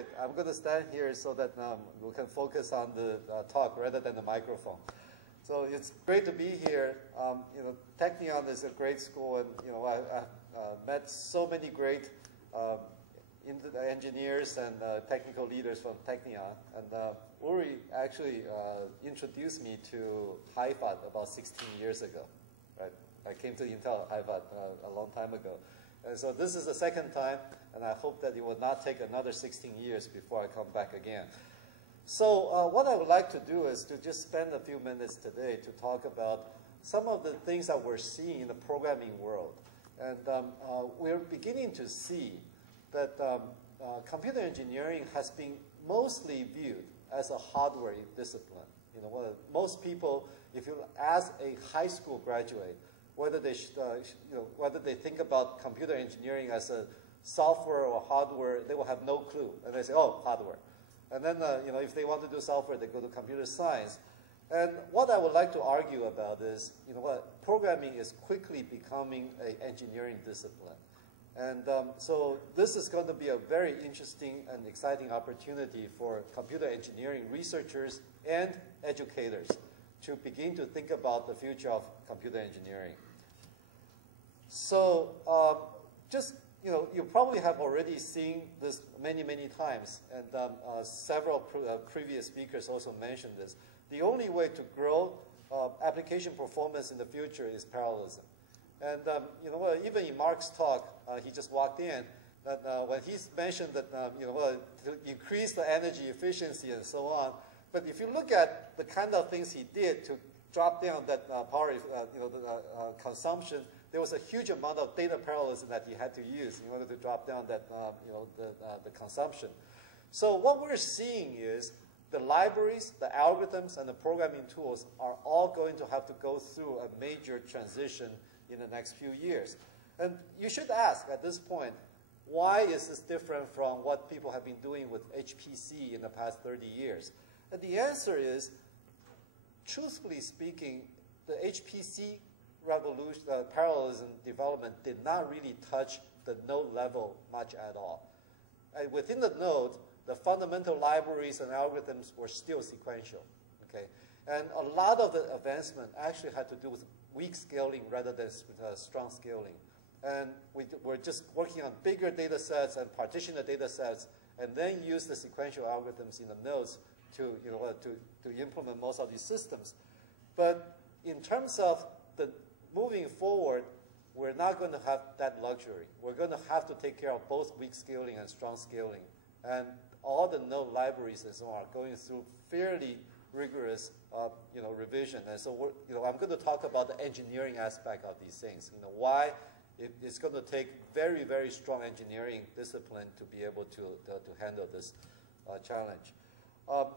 it. I'm going to stand here so that we can focus on the talk rather than the microphone. So it's great to be here. You know, Technion is a great school, and you know, I met so many great engineers and technical leaders from Technion. And Uri actually introduced me to HiFAT about 16 years ago. Right? I came to Intel HiFAT a long time ago. And so this is the second time, and I hope that it will not take another 16 years before I come back again. So what I would like to do is to just spend a few minutes today to talk about some of the things that we're seeing in the programming world. And we're beginning to see that computer engineering has been mostly viewed as a hardware discipline. You know, most people, if you ask a high school graduate whether they whether they think about computer engineering as a software or hardware, they will have no clue, and they say, "Oh, hardware." And then, you know, if they want to do software, they go to computer science. And what I would like to argue about is, you know what, programming is quickly becoming an engineering discipline. And so this is going to be a very interesting and exciting opportunity for computer engineering researchers and educators to begin to think about the future of computer engineering. So just, you know, you probably have already seen this many, many times, and several previous speakers also mentioned this. The only way to grow application performance in the future is parallelism. And you know, even in Mark's talk, he just walked in, that when he mentioned that you know, to increase the energy efficiency and so on. But if you look at the kind of things he did to drop down that power, you know, the consumption, there was a huge amount of data parallelism that he had to use in order to drop down that you know, the consumption. So what we're seeing is the libraries, the algorithms, and the programming tools are all going to have to go through a major transition in the next few years. And you should ask at this point, why is this different from what people have been doing with HPC in the past 30 years? And the answer is, truthfully speaking, the HPC revolution, parallelism development did not really touch the node level much at all. And within the node, the fundamental libraries and algorithms were still sequential. Okay? And a lot of the advancement actually had to do with weak scaling rather than strong scaling. And we're just working on bigger data sets and partition the data sets, and then use the sequential algorithms in the nodes to, you know, to implement most of these systems. But in terms of the moving forward, we're not going to have that luxury. We're going to have to take care of both weak scaling and strong scaling. And all the node libraries and so on are going through fairly rigorous you know, revision. And so we're, you know, I'm going to talk about the engineering aspect of these things. You know, why it's going to take very, very strong engineering discipline to be able to handle this challenge.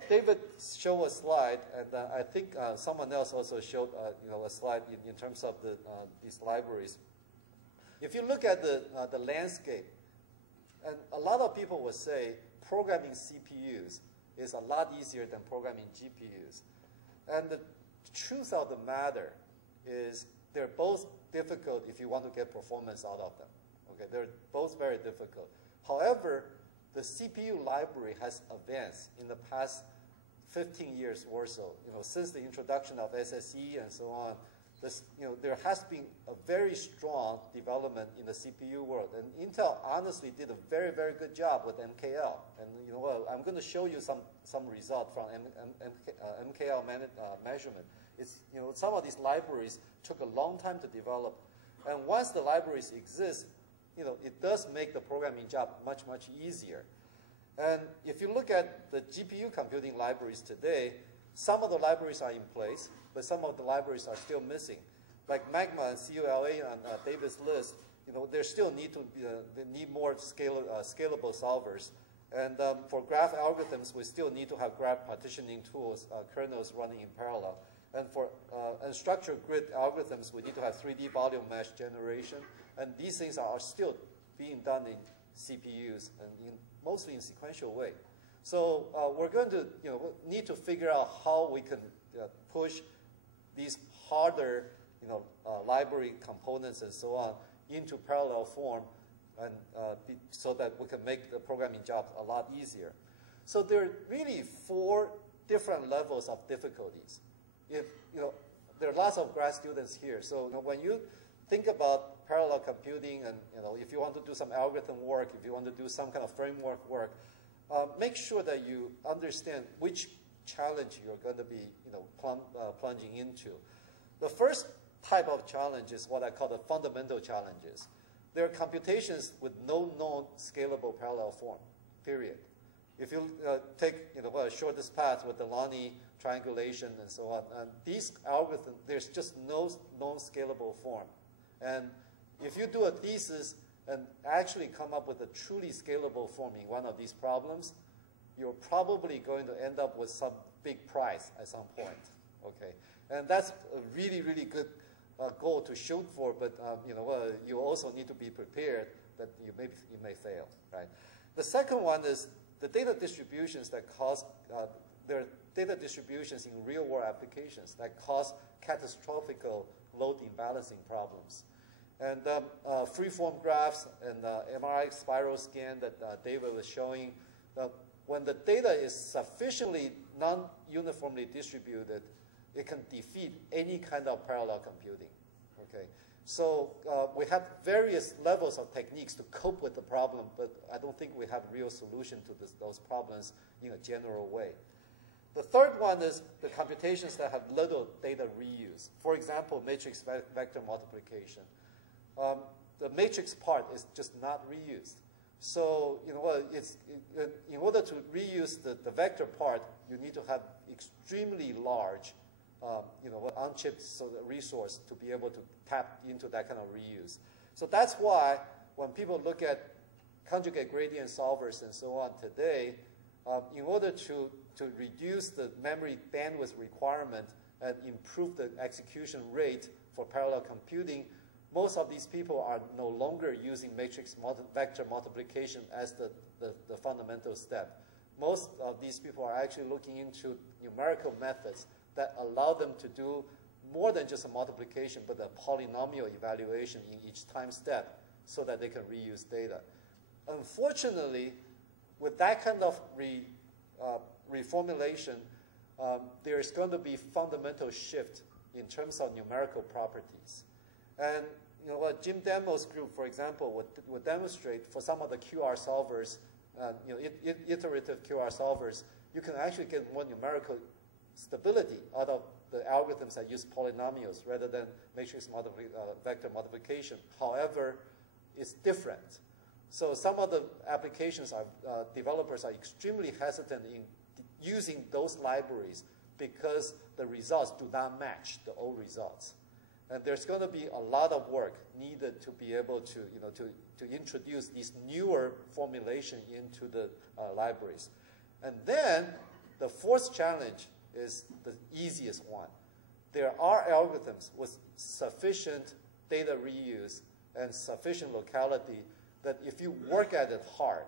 David showed a slide, and I think someone else also showed you know, a slide in terms of these libraries. If you look at the landscape, and a lot of people will say programming CPUs is a lot easier than programming GPUs. And the truth of the matter is they're both difficult if you want to get performance out of them. Okay, they're both very difficult. However, the CPU library has advanced in the past 15 years or so. You know, since the introduction of SSE and so on, you know, there has been a very strong development in the CPU world. And Intel honestly did a very, very good job with MKL. And you know, well, I'm going to show you some result from MKL measurement. It's, you know, some of these libraries took a long time to develop. And once the libraries exist, you know, it does make the programming job much, much easier. And if you look at the GPU computing libraries today, some of the libraries are in place, but some of the libraries are still missing. Like Magma and CULA on David's list, you know, they still need to they need more scalable solvers. And for graph algorithms, we still need to have graph partitioning tools, kernels running in parallel. And for unstructured grid algorithms, we need to have 3D volume mesh generation. And these things are still being done in CPUs and mostly in sequential way. So we're going to, you know, need to figure out how we can push these harder, you know, library components and so on into parallel form and so that we can make the programming job a lot easier. So there are really 4 different levels of difficulties. If, there are lots of grad students here, so when you think about parallel computing and if you want to do some algorithm work, if you want to do some kind of framework work, make sure that you understand which challenge you're going to be plunging into. The first type of challenge is what I call the fundamental challenges. There are computations with no known scalable parallel form, period. If you take shortest path with the Lonnie triangulation and so on, and these algorithms, there's just no known scalable form. And if you do a thesis and actually come up with a truly scalable form in one of these problems, you're probably going to end up with some big prize at some point, okay? And that's a really, really good goal to shoot for, but you also need to be prepared that you may fail, right? The second one is the data distributions that cause, there are data distributions in real-world applications that cause catastrophic load imbalancing problems. And free-form graphs and MRI spiral scan that David was showing, when the data is sufficiently non-uniformly distributed, it can defeat any kind of parallel computing, okay? So we have various levels of techniques to cope with the problem, but I don't think we have a real solution to those problems in a general way. The third one is the computations that have little data reuse. For example, matrix vector multiplication. The matrix part is just not reused. So, in order to reuse the vector part, you need to have extremely large, unchipped resource to be able to tap into that kind of reuse. So that's why when people look at conjugate gradient solvers and so on today, in order to reduce the memory bandwidth requirement and improve the execution rate for parallel computing, most of these people are no longer using matrix vector multiplication as the fundamental step. Most of these people are actually looking into numerical methods that allow them to do more than just a multiplication, but a polynomial evaluation in each time step so that they can reuse data. Unfortunately, with that kind of reformulation, there is going to be fundamental shift in terms of numerical properties. And Jim Demo's group, for example, would demonstrate for some of the QR solvers, iterative QR solvers, you can actually get more numerical stability out of the algorithms that use polynomials rather than matrix vector multiplication. However, it's different. So some of the applications developers are extremely hesitant in using those libraries because the results do not match the old results. And there's going to be a lot of work needed to be able to, to introduce these newer formulation into the libraries. And then the fourth challenge is the easiest one. There are algorithms with sufficient data reuse and sufficient locality that if you work at it hard,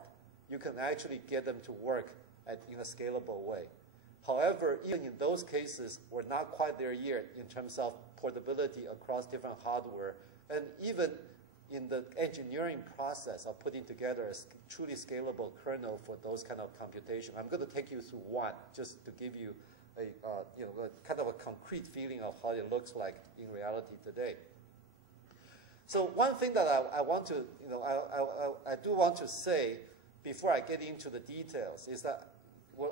you can actually get them to work in a scalable way. However, even in those cases, we're not quite there yet in terms of portability across different hardware, and even in the engineering process of putting together a truly scalable kernel for those kind of computation. I'm going to take you through one just to give you a kind of a concrete feeling of how it looks like in reality today. So one thing that I want to, I do want to say before I get into the details is that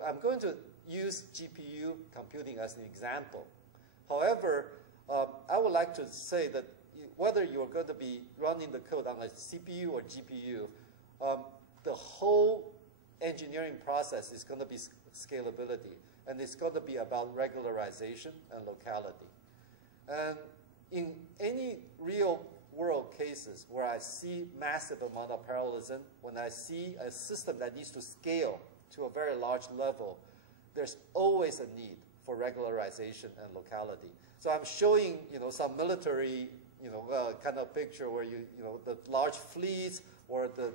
I'm going to use GPU computing as an example. However, I would like to say that whether you're going to be running the code on a CPU or GPU, the whole engineering process is going to be scalability, and it's going to be about regularization and locality. And in any real world cases where I see massive amount of parallelism, when I see a system that needs to scale to a very large level, there's always a need for regularization and locality. So I'm showing, some military, kind of picture where the large fleets or the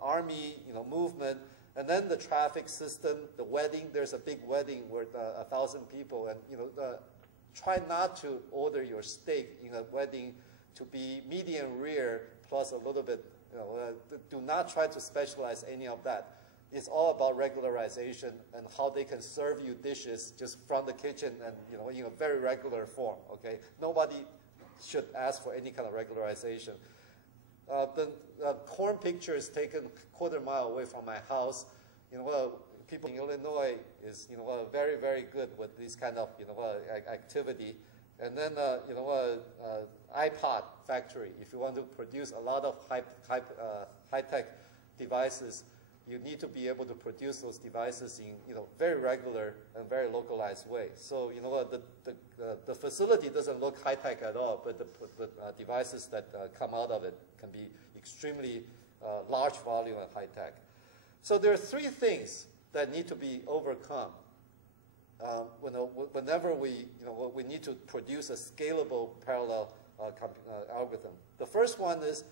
army, movement, and then the traffic system, the wedding. There's a big wedding with 1,000 people, and try not to order your steak in a wedding to be medium rare plus a little bit do not try to specialize any of that. It's all about regularization and how they can serve you dishes just from the kitchen and in a very regular form. Okay, nobody should ask for any kind of regularization. The corn picture is taken quarter mile away from my house. People in Illinois is very, very good with this kind of activity. And then iPod factory. If you want to produce a lot of high-tech devices, you need to be able to produce those devices in very regular and very localized way. So the facility doesn't look high-tech at all, but the devices that come out of it can be extremely large volume and high-tech. So there are three things that need to be overcome whenever we need to produce a scalable parallel algorithm. The first one is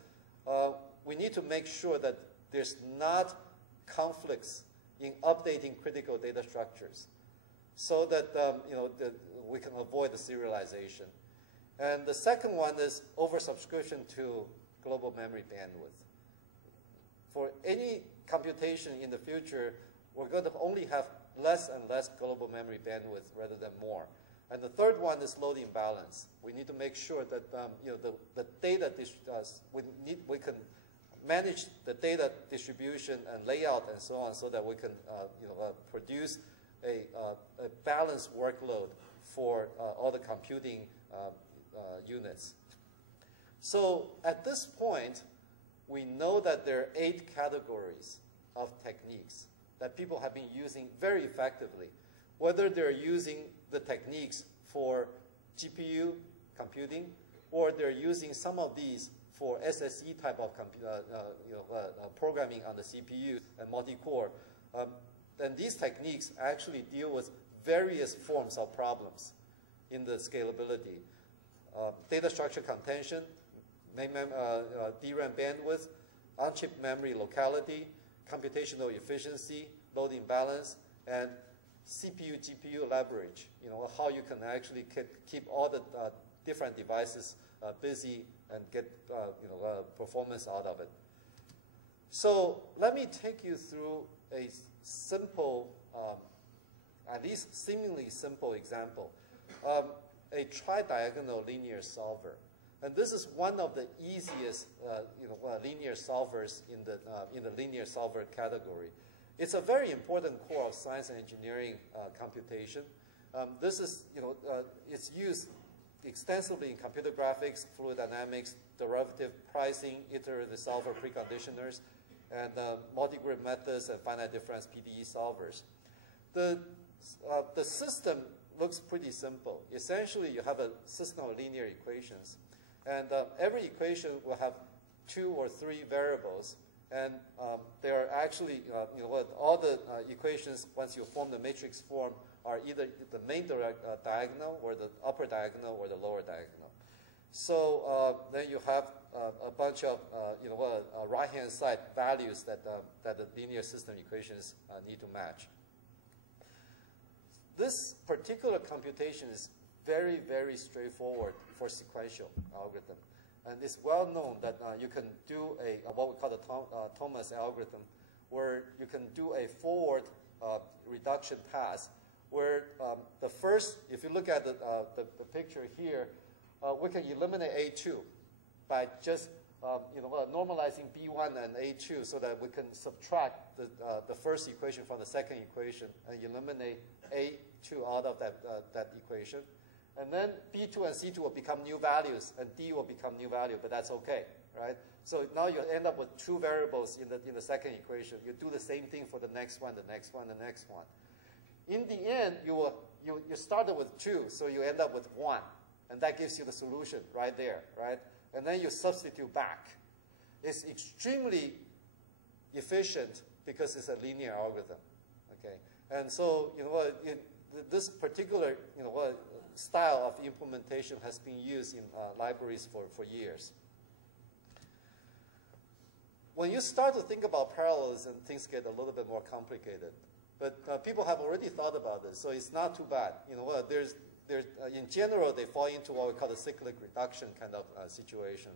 we need to make sure that there's not conflicts in updating critical data structures, so that we can avoid the serialization. And the second one is oversubscription to global memory bandwidth. For any computation in the future, we're going to only have less and less global memory bandwidth rather than more. And the third one is load imbalance. We need to make sure that the data we can manage the data distribution and layout and so on, so that we can produce a balanced workload for all the computing units. So at this point, we know that there are 8 categories of techniques that people have been using very effectively, whether they're using the techniques for GPU computing, or they're using some of these for SSE type of programming on the CPU and multi-core. And these techniques actually deal with various forms of problems in the scalability. Data structure contention, DRAM bandwidth, on-chip memory locality, computational efficiency, load imbalance, and CPU-GPU leverage, how you can actually keep all the different devices busy and get performance out of it. So let me take you through a simple, at least seemingly simple example, a tridiagonal linear solver. And this is one of the easiest linear solvers in the linear solver category. It's a very important core of science and engineering computation. This is, it's used extensively in computer graphics, fluid dynamics, derivative pricing, iterative solver preconditioners, and multi-grid methods and finite difference PDE solvers. The system looks pretty simple. Essentially, you have a system of linear equations. And every equation will have 2 or 3 variables. And they are actually, all the equations, once you form the matrix form, are either the main diagonal, or the upper diagonal, or the lower diagonal. So then you have a bunch of, right-hand side values that the linear system equations need to match. This particular computation is very, very straightforward for sequential algorithm. And it's well known that you can do what we call the Thomas algorithm, where you can do a forward reduction pass, where the first, if you look at the picture here, we can eliminate A2 by just normalizing B1 and A2, so that we can subtract the first equation from the second equation and eliminate A2 out of that equation. And then B2 and C2 will become new values, and D will become new value, but that's okay, right? So now you end up with 2 variables in the second equation. You do the same thing for the next one, the next one, the next one. In the end, you started with 2, so you end up with 1, and that gives you the solution right there, right? And then you substitute back. It's extremely efficient because it's a linear algorithm, okay? And so, this particular, style of implementation has been used in libraries for years. When you start to think about parallelism, things get a little bit more complicated. But people have already thought about this, so it's not too bad. In general, they fall into what we call the cyclic reduction kind of situation.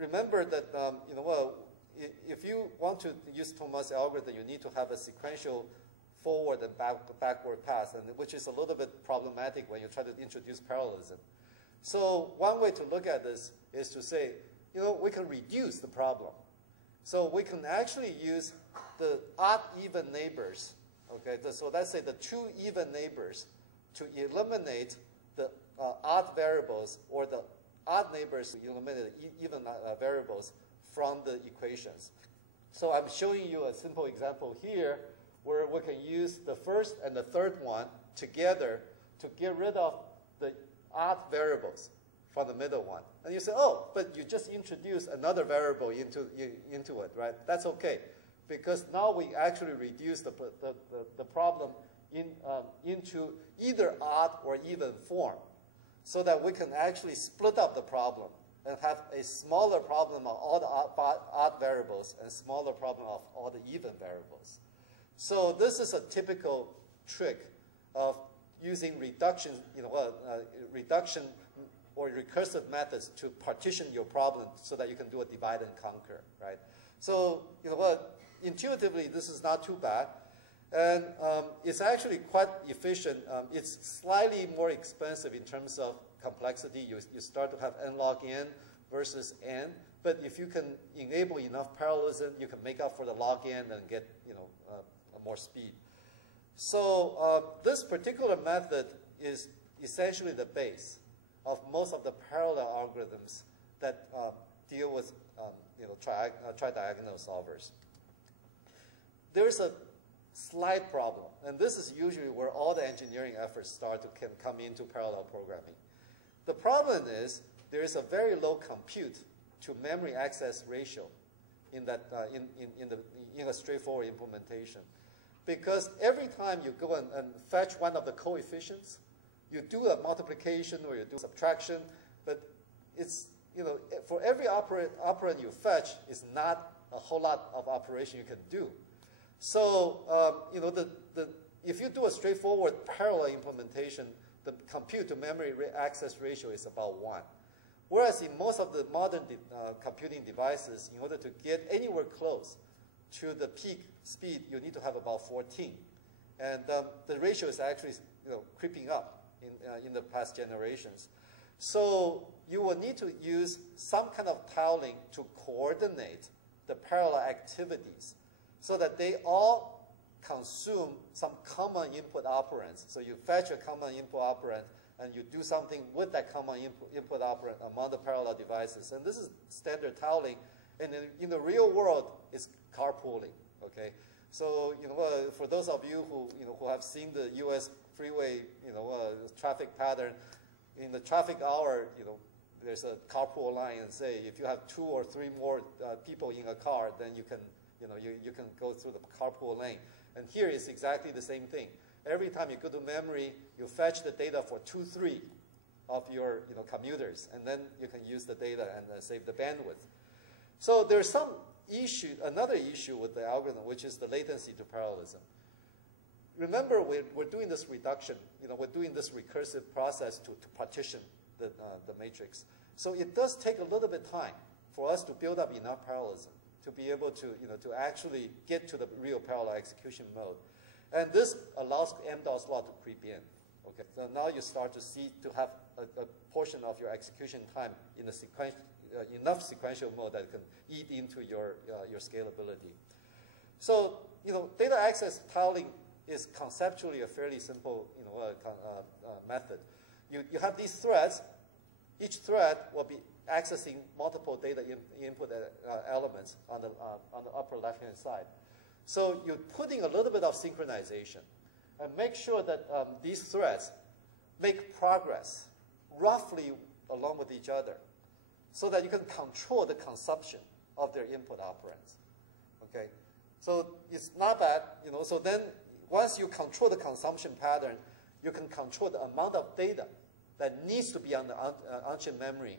remember that, if you want to use Thomas algorithm, you need to have a sequential forward and backward path, and which is a little bit problematic when you try to introduce parallelism. So one way to look at this is to say, we can reduce the problem. So we can actually use the odd even neighbors. Okay, so let's say the two even neighbors to eliminate the odd variables, or the odd neighbors to eliminate the even variables from the equations. So I'm showing you a simple example here where we can use the first and the third one together to get rid of the odd variables from the middle one. And you say, oh, but you just introduced another variable into it, right? That's okay, because now we actually reduce the problem into either odd or even form, so that we can actually split up the problem and have a smaller problem of all the odd variables and smaller problem of all the even variables. So this is a typical trick of using reduction, reduction or recursive methods to partition your problem so that you can do a divide and conquer, right? So, intuitively, this is not too bad. And it's actually quite efficient. It's slightly more expensive in terms of complexity. You start to have n log n versus n. But if you can enable enough parallelism, you can make up for the log n and get more speed. So this particular method is essentially the base of most of the parallel algorithms that deal with tridiagonal solvers. There's a slight problem, and this is usually where all the engineering efforts can come into parallel programming. The problem is there is a very low compute to memory access ratio in that in a straightforward implementation, because every time you go and fetch one of the coefficients, you do a multiplication or you do subtraction, but it's for every operand you fetch is not a whole lot of operation you can do. So if you do a straightforward parallel implementation, the compute to memory access ratio is about 1. Whereas in most of the modern computing devices, in order to get anywhere close to the peak speed, you need to have about 14. And the ratio is actually creeping up in the past generations. So you will need to use some kind of tiling to coordinate the parallel activities so that they all consume some common input operands. So you fetch a common input operand, and you do something with that common input operand among the parallel devices. And this is standard tiling. And in the real world, it's carpooling. Okay, so for those of you who have seen the U.S. freeway traffic pattern, in the traffic hour, there's a carpool line, and say if you have 2 or 3 more people in a car, then you can go through the carpool lane. And here is exactly the same thing. Every time you go to memory, you fetch the data for 2, 3 of your commuters, and then you can use the data and save the bandwidth. So there's another issue with the algorithm, which is the latency to parallelism. Remember, we're doing this reduction. We're doing this recursive process to partition the matrix. So it does take a little bit of time for us to build up enough parallelism to be able to actually get to the real parallel execution mode. And this allows MDOS law to creep in. Okay, so now you start to have a portion of your execution time in a enough sequential mode that can eat into your scalability. So data access tiling is conceptually a fairly simple method. You have these threads. Each thread will be accessing multiple data input elements on the upper left-hand side. So you're putting a little bit of synchronization and make sure that these threads make progress roughly along with each other so that you can control the consumption of their input operands. Okay, so it's not bad, so then once you control the consumption pattern, you can control the amount of data that needs to be on the on-chip memory,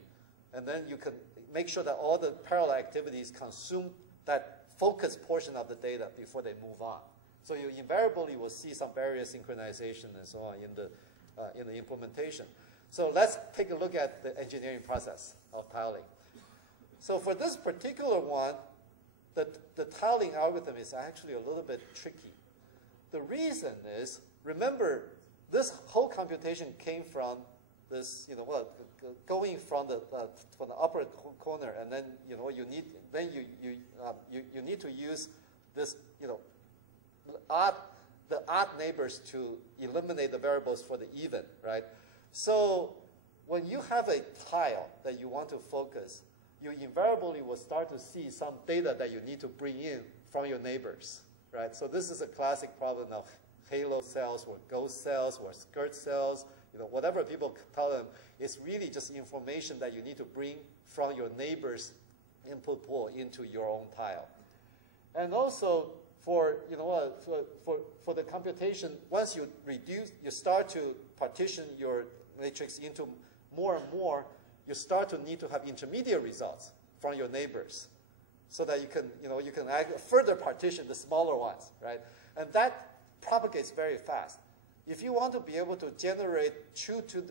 and then you can make sure that all the parallel activities consume that focused portion of the data before they move on. So you invariably will see some barrier synchronization and so on in the implementation. So let's take a look at the engineering process of tiling. So for this particular one, the tiling algorithm is actually a little bit tricky. The reason is, remember, this whole computation came from this, going from the upper corner, and then you need to use this, the odd neighbors to eliminate the variables for the even, right? So when you have a tile that you want to focus, you invariably will start to see some data that you need to bring in from your neighbors, right? So this is a classic problem of halo cells or ghost cells or skirt cells, whatever people tell them. It's really just information that you need to bring from your neighbor's input pool into your own tile. And also for the computation, once you start to partition your matrix into more and more, you start to need to have intermediate results from your neighbors, so that you can further partition the smaller ones, right? And that propagates very fast. If you want to be able to generate 2 to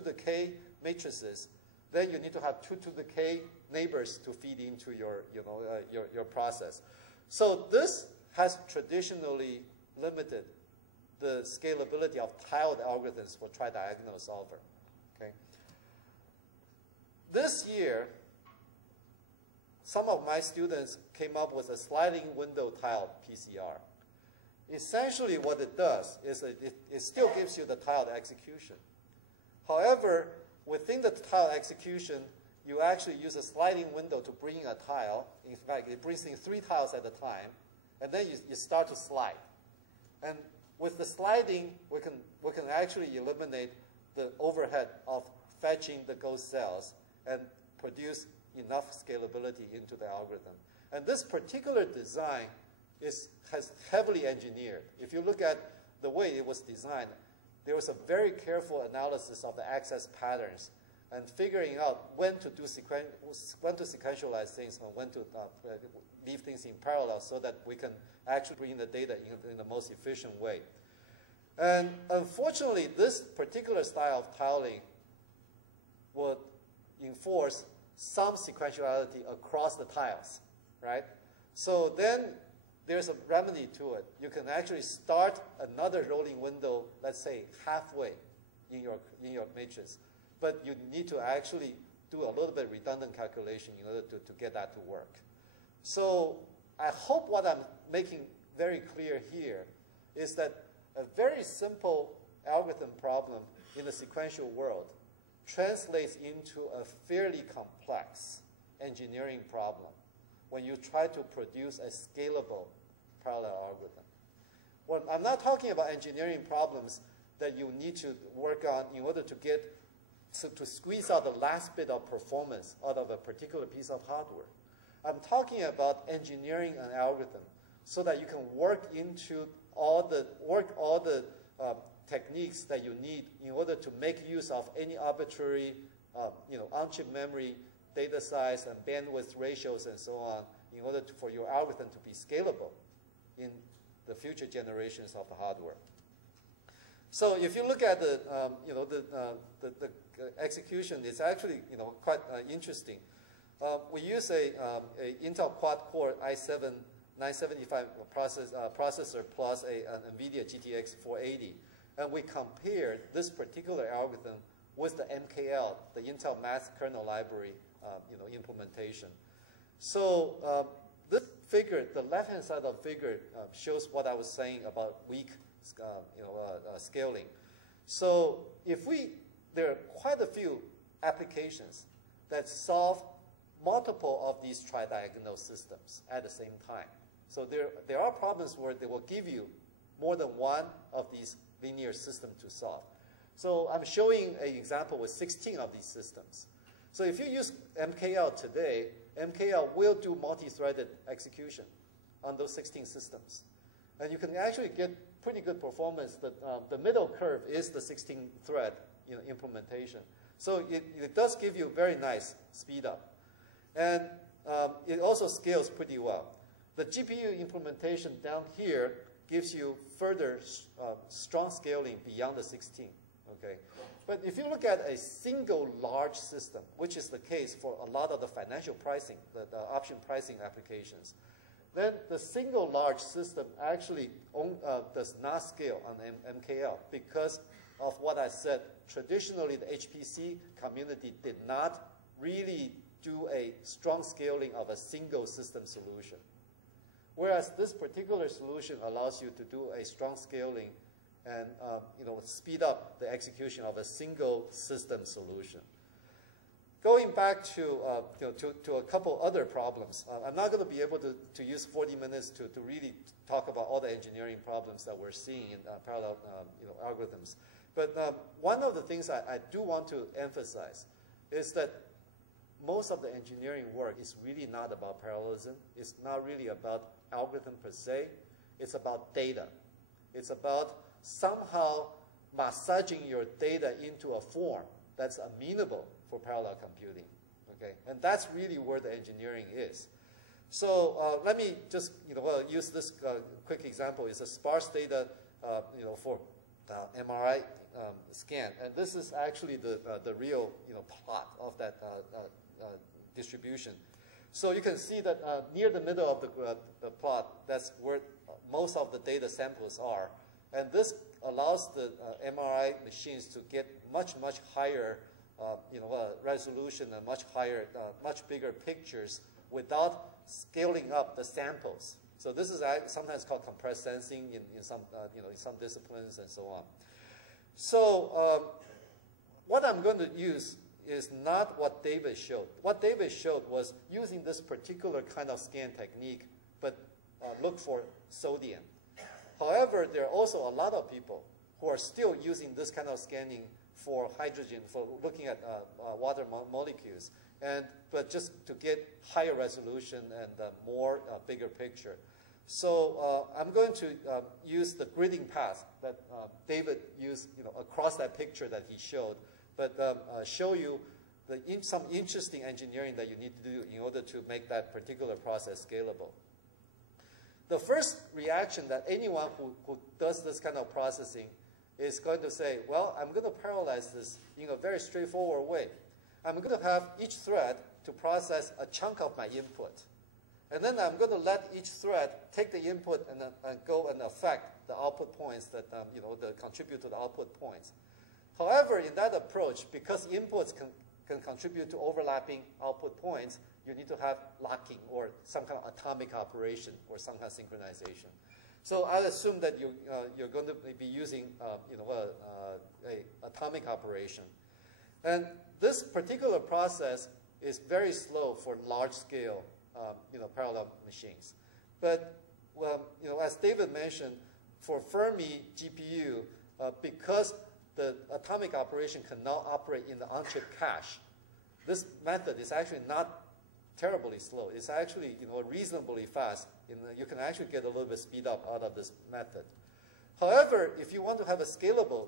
the k matrices, then you need to have 2 to the k neighbors to feed into your process. So this has traditionally limited the scalability of tiled algorithms for tridiagonal solver. Okay. This year, some of my students came up with a sliding window tile PCR. Essentially what it does is it still gives you the tiled execution. However, within the tiled execution, you actually use a sliding window to bring in a tile. In fact, it brings in 3 tiles at a time, and then you start to slide. And with the sliding, we can actually eliminate the overhead of fetching the ghost cells and produce enough scalability into the algorithm. And this particular design has heavily engineered. If you look at the way it was designed, there was a very careful analysis of the access patterns and figuring out when to sequentialize things and when to leave things in parallel so that we can actually bring the data in the most efficient way. And unfortunately, this particular style of tiling would enforce some sequentiality across the tiles, right? So then there's a remedy to it. You can actually start another rolling window, let's say halfway in your matrix, but you need to actually do a little bit redundant calculation in order to get that to work. So I hope what I'm making very clear here is that a very simple algorithm problem in the sequential world translates into a fairly complex engineering problem when you try to produce a scalable parallel algorithm. Well, I'm not talking about engineering problems that you need to work on in order to squeeze out the last bit of performance out of a particular piece of hardware. I'm talking about engineering an algorithm so that you can work all the techniques that you need in order to make use of any arbitrary, on-chip memory, data size, and bandwidth ratios, and so on, in order for your algorithm to be scalable in the future generations of the hardware. So if you look at the execution, it's actually quite interesting. We use a Intel quad-core i7 975 processor plus an NVIDIA GTX 480. And we compared this particular algorithm with the MKL, the Intel Math Kernel Library, implementation. So this figure, the left-hand side of the figure, shows what I was saying about weak, scaling. So there are quite a few applications that solve multiple of these tridiagonal systems at the same time. So there are problems where they will give you more than one of these linear systems to solve. So I'm showing an example with 16 of these systems. So if you use MKL today, MKL will do multi-threaded execution on those 16 systems. And you can actually get pretty good performance. The middle curve is the 16-thread implementation. So it does give you very nice speed up. And it also scales pretty well. The GPU implementation down here gives you further strong scaling beyond the 16. okay? But if you look at a single large system, which is the case for a lot of the financial pricing, the option pricing applications, then the single large system actually does not scale on MKL because of what I said. Traditionally, the HPC community did not really do a strong scaling of a single system solution. Whereas this particular solution allows you to do a strong scaling and speed up the execution of a single system solution. Going back to a couple other problems, I'm not going to be able to use 40 minutes to really talk about all the engineering problems that we're seeing in parallel algorithms. But one of the things I do want to emphasize is that most of the engineering work is really not about parallelism. It's not really about algorithm per se. It's about data. It's about somehow massaging your data into a form that's amenable for parallel computing, okay? And that's really where the engineering is. So let me just use this quick example. It's a sparse data for MRI scan, and this is actually the real plot of that distribution. So you can see that near the middle of the plot, that's where most of the data samples are. And this allows the MRI machines to get much higher resolution and much bigger pictures without scaling up the samples. So this is sometimes called compressed sensing in some disciplines and so on. So what I'm going to use is not what David showed. What David showed was using this particular kind of scan technique, but look for sodium. However, there are also a lot of people who are still using this kind of scanning for hydrogen, for looking at water molecules, but just to get higher resolution and bigger picture. So I'm going to use the gridding path that David used across that picture that he showed, but show you some interesting engineering that you need to do in order to make that particular process scalable. The first reaction that anyone who does this kind of processing is going to say, well, I'm going to parallelize this in a very straightforward way. I'm going to have each thread to process a chunk of my input. And then I'm going to let each thread take the input and go and affect the output points that that contribute to the output points. However, in that approach, because inputs can contribute to overlapping output points, you need to have locking or some kind of atomic operation or some kind of synchronization. So I assume that you're going to be using a atomic operation. And this particular process is very slow for large-scale parallel machines. But as David mentioned, for Fermi GPU, because the atomic operation can now operate in the on-chip cache, this method is actually not terribly slow. It's actually reasonably fast. You can actually get a little bit speed up out of this method. However, if you want to have a scalable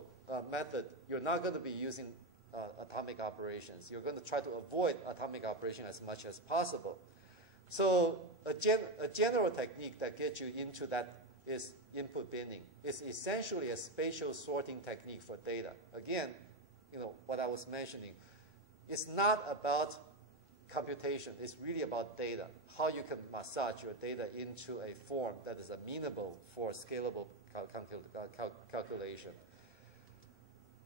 method, you're not going to be using atomic operations. You're going to try to avoid atomic operation as much as possible. So a general technique that gets you into that is input binning. It's essentially a spatial sorting technique for data. Again, what I was mentioning. It's not about computation. It's really about data, how you can massage your data into a form that is amenable for scalable calculation.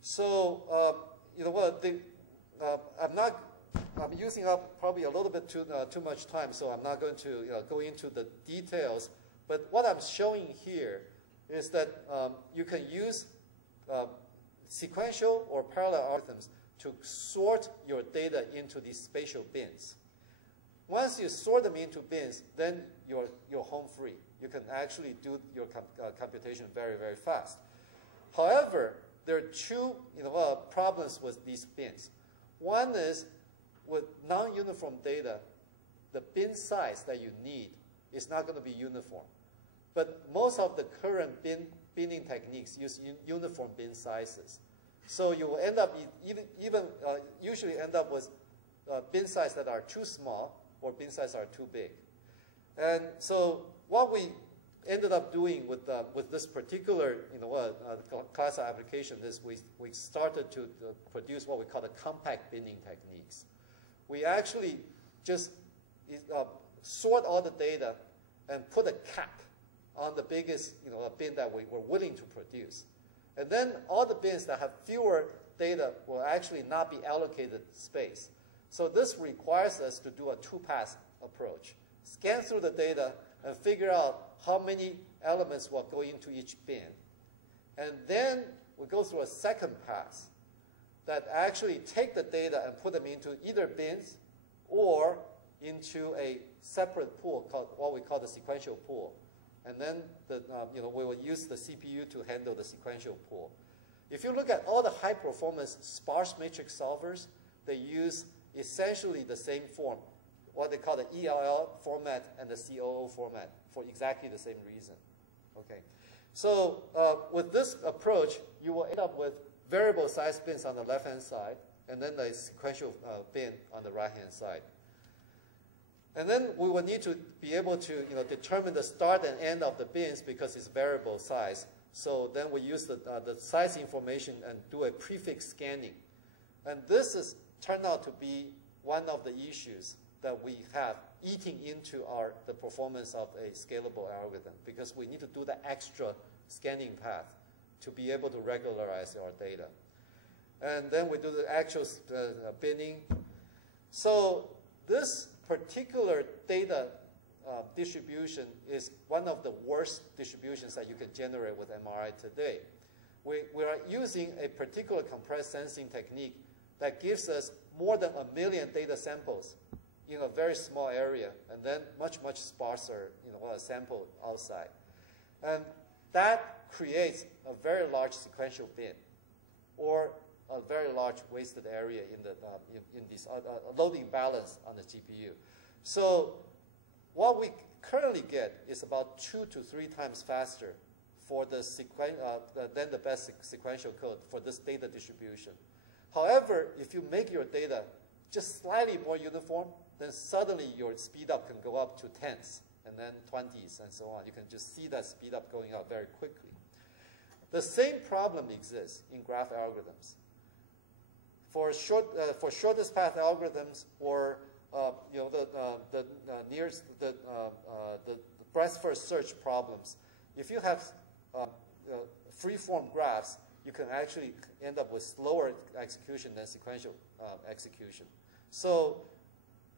So, I'm using up probably a little bit too much time, so I'm not going to go into the details. But what I'm showing here is that you can use sequential or parallel algorithms to sort your data into these spatial bins. Once you sort them into bins, then you're home free. You can actually do your computation very, very fast. However, there are two problems with these bins. One is with non-uniform data, the bin size that you need is not going to be uniform. But most of the current binning techniques use uniform bin sizes. So you will end up usually end up with bin sizes that are too small or bin sizes are too big. And so what we ended up doing with this particular class of application is we started to produce what we call the compact binning techniques. We actually just sort all the data and put a cap on the biggest bin that we were willing to produce. And then all the bins that have fewer data will actually not be allocated space. So this requires us to do a two-pass approach. Scan through the data and figure out how many elements will go into each bin. And then we go through a second pass that actually take the data and put them into either bins or into a separate pool called what we call the sequential pool. And then we will use the CPU to handle the sequential pool. If you look at all the high-performance sparse matrix solvers, they use essentially the same form, what they call the ELL format and the COO format, for exactly the same reason. Okay, so with this approach, you will end up with variable size bins on the left-hand side, and then the sequential bin on the right-hand side. And then we will need to be able to determine the start and end of the bins because it's variable size. So then we use the size information and do a prefix scanning. And this has turned out to be one of the issues that we have eating into the performance of a scalable algorithm, because we need to do the extra scanning path to be able to regularize our data. And then we do the actual binning. So this particular data distribution is one of the worst distributions that you can generate with MRI today. We are using a particular compressed sensing technique that gives us more than 1 million data samples in a very small area, and then much sparser sample outside. And that creates a very large sequential bin, or a very large wasted area in this loading balance on the GPU. So what we currently get is about 2 to 3 times faster for the than the best sequential code for this data distribution. However, if you make your data just slightly more uniform, then suddenly your speed up can go up to 10s and then 20s and so on. You can just see that speed up going up very quickly. The same problem exists in graph algorithms. For shortest path algorithms, or the breadth first search problems, if you have free-form graphs, you can actually end up with slower execution than sequential execution. So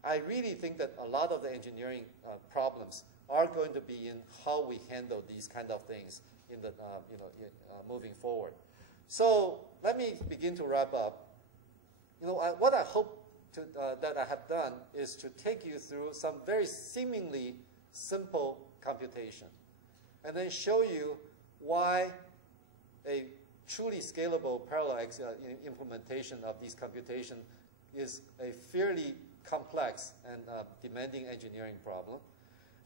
I really think that a lot of the engineering problems are going to be in how we handle these kind of things in the moving forward. So let me begin to wrap up. What I hope that I have done is to take you through some very seemingly simple computation, and then show you why a truly scalable parallel implementation of these computation is a fairly complex and demanding engineering problem.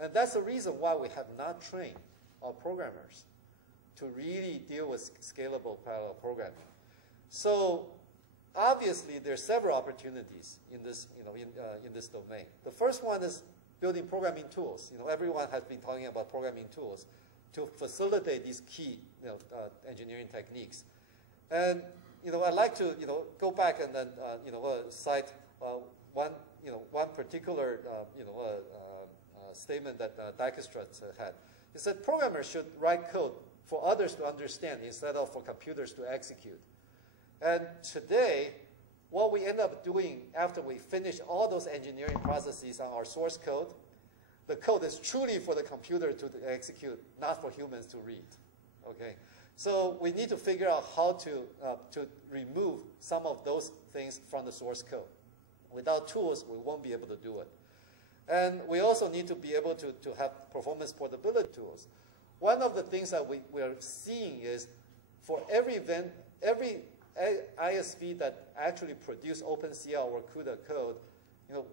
And that's the reason why we have not trained our programmers to really deal with scalable parallel programming. So obviously, there are several opportunities in this, in this domain. The first one is building programming tools. Everyone has been talking about programming tools to facilitate these key, engineering techniques. And I'd like to, go back and then, cite one particular, statement that Dijkstra had. He said programmers should write code for others to understand instead of for computers to execute. And today, what we end up doing after we finish all those engineering processes on our source code, the code is truly for the computer to execute, not for humans to read. Okay, so we need to figure out how to remove some of those things from the source code. Without tools, we won't be able to do it. And we also need to be able to have performance portability tools. One of the things that we are seeing is for every ISV that actually produce OpenCL or CUDA code,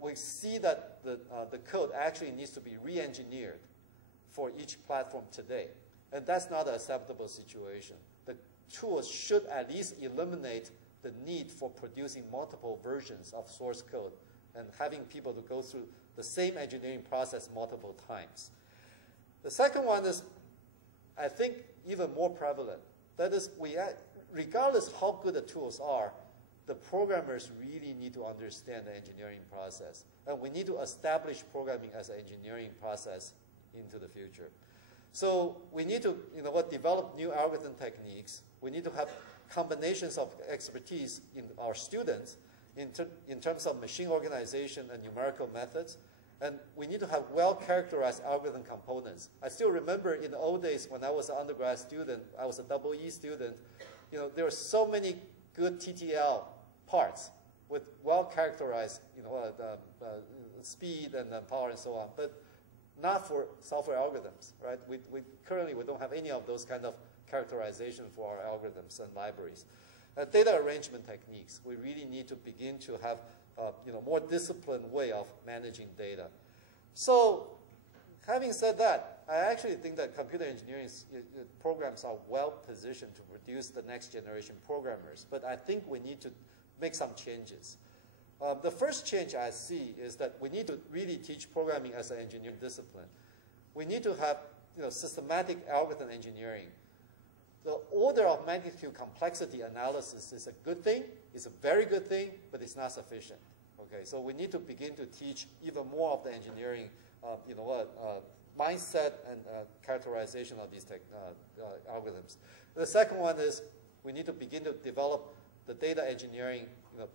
we see that the code actually needs to be re-engineered for each platform today. And that's not an acceptable situation. The tools should at least eliminate the need for producing multiple versions of source code and having people to go through the same engineering process multiple times. The second one is I think, even more prevalent. That is, regardless how good the tools are, the programmers really need to understand the engineering process. And we need to establish programming as an engineering process into the future. So we need to develop new algorithm techniques. We need to have combinations of expertise in our students in terms of machine organization and numerical methods. And we need to have well-characterized algorithm components. I still remember in the old days when I was an undergrad student, I was a EE student, there were so many good TTL parts with well-characterized speed and power and so on, but not for software algorithms, right? Currently, we don't have any of those kind of characterization for our algorithms and libraries. Data arrangement techniques, we really need to begin to have more disciplined way of managing data. So, having said that, I actually think that computer engineering programs are well positioned to produce the next generation programmers, but I think we need to make some changes. The first change I see is that we need to really teach programming as an engineering discipline. We need to have systematic algorithm engineering. The order of magnitude complexity analysis is a good thing, it's a very good thing, but it's not sufficient. Okay, so we need to begin to teach even more of the engineering mindset and characterization of these algorithms. The second one is we need to begin to develop the data engineering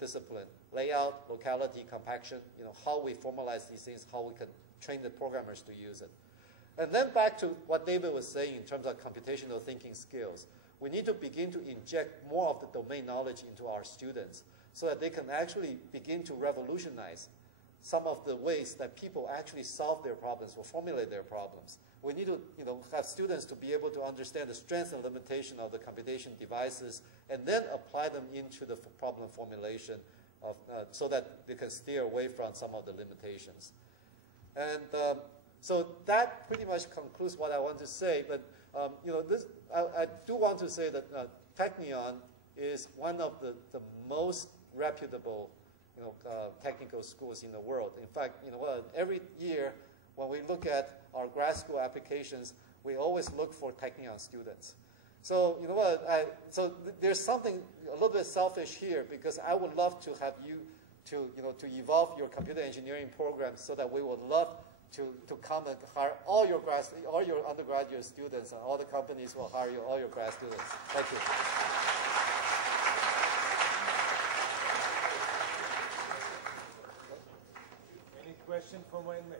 discipline, layout, locality, compaction, how we formalize these things, how we can train the programmers to use it. And then back to what David was saying in terms of computational thinking skills. We need to begin to inject more of the domain knowledge into our students so that they can actually begin to revolutionize some of the ways that people actually solve their problems or formulate their problems. We need to have students to be able to understand the strengths and limitation of the computation devices and then apply them into the problem formulation so that they can steer away from some of the limitations. And so that pretty much concludes what I want to say. But I do want to say that Technion is one of the most reputable technical schools in the world. In fact, every year when we look at our grad school applications, we always look for Technion students. So so there's something a little bit selfish here because I would love to have you to evolve your computer engineering program so that we would love to come and hire all your undergraduate students, and all the companies will hire you, all your grad students. Thank you. Any question for Wen-Mei?